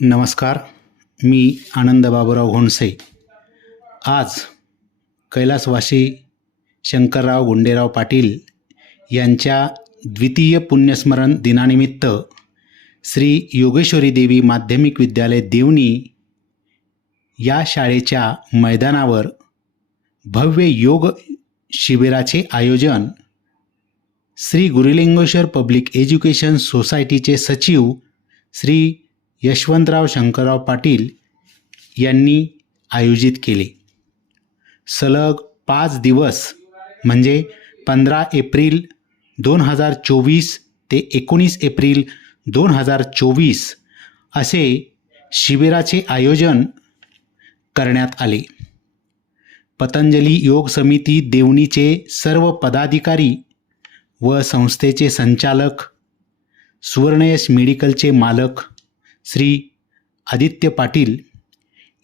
नमस्कार मी आनंद बाबूराव घोणसे. आज कैलासवासी शंकरराव गुंडेराव पाटील यांच्या द्वितीय पुण्यस्मरण दिनानिमित्त श्री योगेश्वरी देवी माध्यमिक विद्यालय देवणी या शाळेच्या मैदानावर भव्य योग शिबिराचे आयोजन श्री गुरुलिंगेश्वर पब्लिक एज्युकेशन सोसायटीचे सचिव श्री यशवंतराव शंकरराव पाटील यांनी आयोजित केले. सलग पाच दिवस म्हणजे पंधरा एप्रिल दोन हजार चोवीस ते एकोणीस एप्रिल दोन हजार चोवीस असे शिबिराचे आयोजन करण्यात आले. पतंजली योग समिती देवणीचे सर्व पदाधिकारी व संस्थेचे संचालक सुवर्णयश मेडिकलचे मालक श्री आदित्य पाटील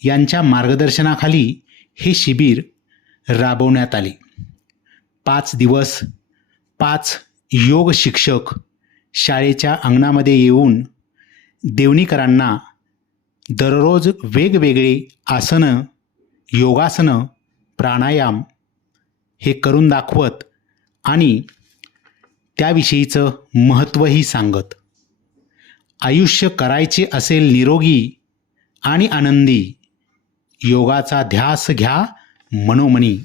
यांच्या मार्गदर्शनाखाली हे शिबिर राबवण्यात आले. पाच दिवस पाच योग शिक्षक शाळेच्या अंगणामध्ये येऊन देवणीकरांना दररोज वेगवेगळे आसनं योगासनं प्राणायाम हे करून दाखवत आणि त्याविषयीचं महत्त्वही सांगत. आयुष्य करायचे असेल निरोगी आणि आनंदी योगाचा ध्यास घ्या मनोमनी.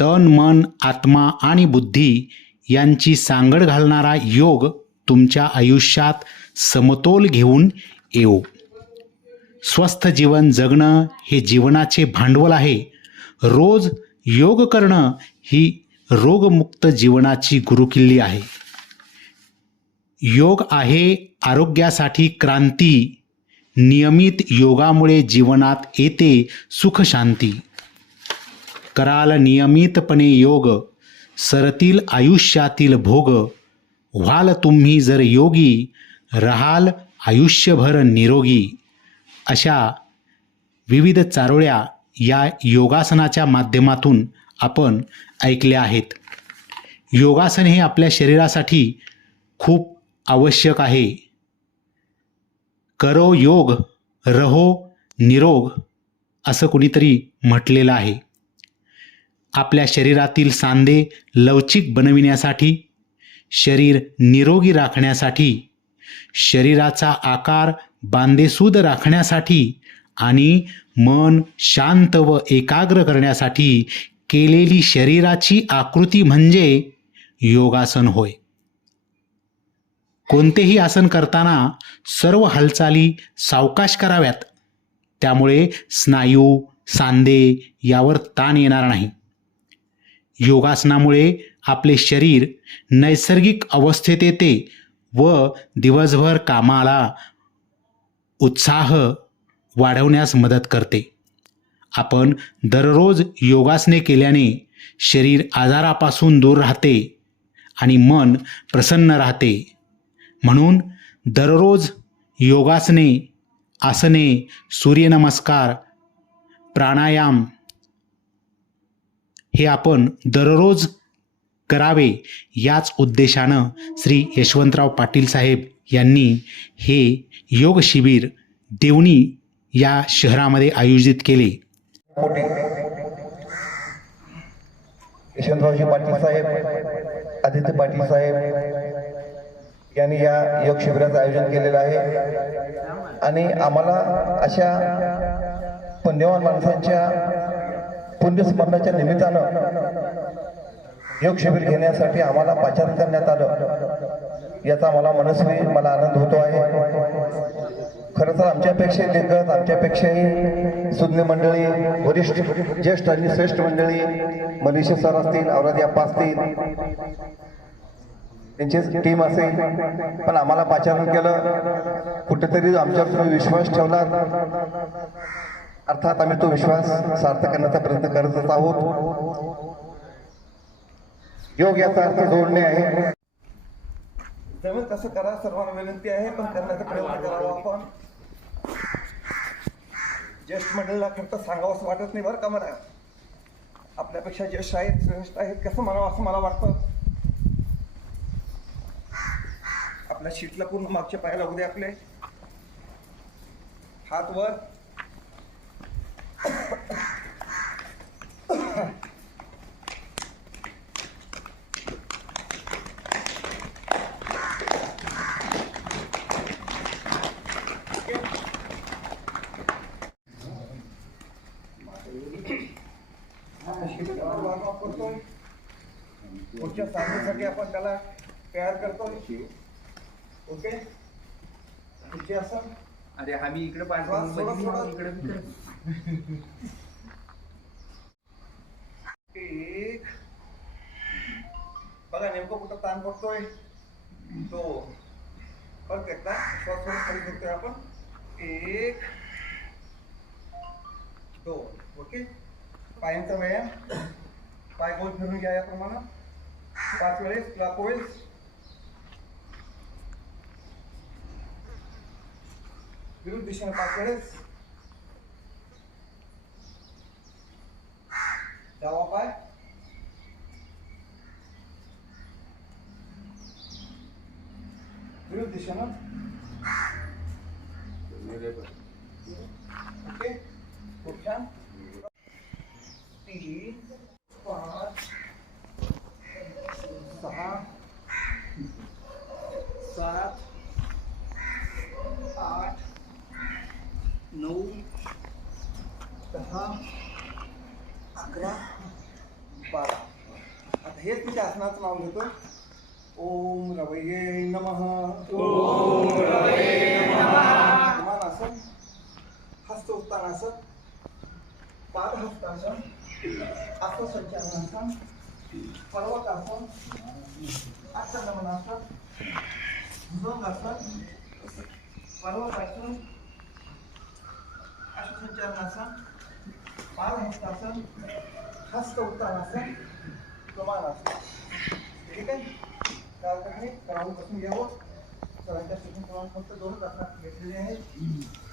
तन मन आत्मा आणि बुद्धी यांची सांगड घालणारा योग तुमच्या आयुष्यात समतोल घेऊन येऊ स्वस्थ जीवन जगणं हे जीवनाचे भांडवल आहे. रोज योग करणं ही रोगमुक्त जीवनाची गुरुकिल्ली आहे. योग आहे आरोग्यासाठी क्रांती. नियमित योगामुळे जीवनात येते सुखशांती कराल नियमितपणे योग सरतील आयुष्यातील भोग. व्हाल तुम्ही जर योगी राहाल आयुष्यभर निरोगी. अशा विविध चारोळ्या या योगासनाच्या माध्यमातून आपण ऐकल्या आहेत. योगासन हे आपल्या शरीरासाठी खूप आवश्यक आहे. करो योग रहो निरोग असं कुणीतरी म्हटलेलं आहे. आपल्या शरीरातील सांधे लवचिक बनविण्यासाठी शरीर निरोगी राखण्यासाठी शरीराचा आकार बांधेसूद राखण्यासाठी आणि मन शांत व एकाग्र करण्यासाठी केलेली शरीराची आकृती म्हणजे योगासन होय. कोणतेही आसन करताना सर्व हालचाली सावकाश कराव्यात. त्यामुळे स्नायू सांधे यावर ताण येणार नाही. योगासनामुळे आपले शरीर नैसर्गिक अवस्थेत येते व दिवसभर कामाला उत्साह वाढवण्यास मदत करते. आपण दररोज योगासने केल्याने शरीर आजारापासून दूर राहते आणि मन प्रसन्न राहते. म्हणून दररोज योगासने आसने सूर्यनमस्कार प्राणायाम हे आपण दररोज करावे याच उद्देशानं श्री यशवंतराव पाटील साहेब यांनी हे योग शिबिर देवणी या शहरामध्ये आयोजित केले. यशवंतरावजी पाटील साहेब आदित्य पाटील साहेब यांनी या योग शिबिराचं आयोजन केलेलं आहे. आणि आम्हाला अशा पुण्यवान माणसांच्या पुण्यस्मरणाच्या निमित्तानं योग शिबिर घेण्यासाठी आम्हाला पाचारण करण्यात आलं. याचा मला मनस्वी मला आनंद होतो आहे. खरं तर आमच्यापेक्षाही दिग्गज आमच्यापेक्षाही सुज्ञ मंडळी वरिष्ठ ज्येष्ठ आणि श्रेष्ठ मंडळी मनीष सर असतील औरादी अप्पा असतील त्यांचीच टीम असेल. पण आम्हाला पाचारण केलं. कुठेतरी आमच्यावर तुम्ही विश्वास ठेवला. अर्थात आम्ही तो विश्वास सार्थ करण्याचा प्रयत्न करतच आहोत. योग याचा अर्थ जोडणे आहे. जमेल तसं करा सर्वांना विनंती आहे पण करण्याचा प्रयत्न करावा आपण. ज्येष्ठ मंडळीला खरं तर सांगावं असं वाटत नाही बरं का मला आपल्यापेक्षा ज्येष्ठ आहेत श्रेष्ठ आहेत कसं म्हणावं असं मला वाटतं. आपल्या शीटला पूर्ण मागच्या पायाला उद्या आपले. हात वर. वापरतो पुढच्या साधनेसाठी आपण त्याला तयार करतो. ओके? पुढचे असं? अरे आम्ही इकडे सोडा, सोडा, सोडा. इकडे एक. बघा नेमकं कुठं ताण पडतोय? तो. परत एकदा. श्वास सोडून खाली करतोय आपण. एक. दोन. ओके? पायांचा व्यायाम. पाय गोल फिरून घ्या याप्रमाणे पाच वेळेस. क्लॉक होईल विरुद्ध दिशेने पाच वेळेस डावा पाय विरुद्ध दिशेनं ओके खूप छान तीन अकरा बारा. आता हेच मी आसनाचं नाव घेतो. ओम रवये नम. ओम नमः आसन हस्त उत्तानासन पाद हस्तासन आत्मसंचालनासन पर्वतासन आत्मनमनासन भुजंगासन पर्वतासन अश्वसंचालनासन हस्तासन हस्त उत्तानासन कमानासन ठीक आहे? त्या प्रकारे करावून बसून घ्यावं सरांच्या शिक्षण प्रमाण फक्त दोनच आसनात घेतलेले आहेत.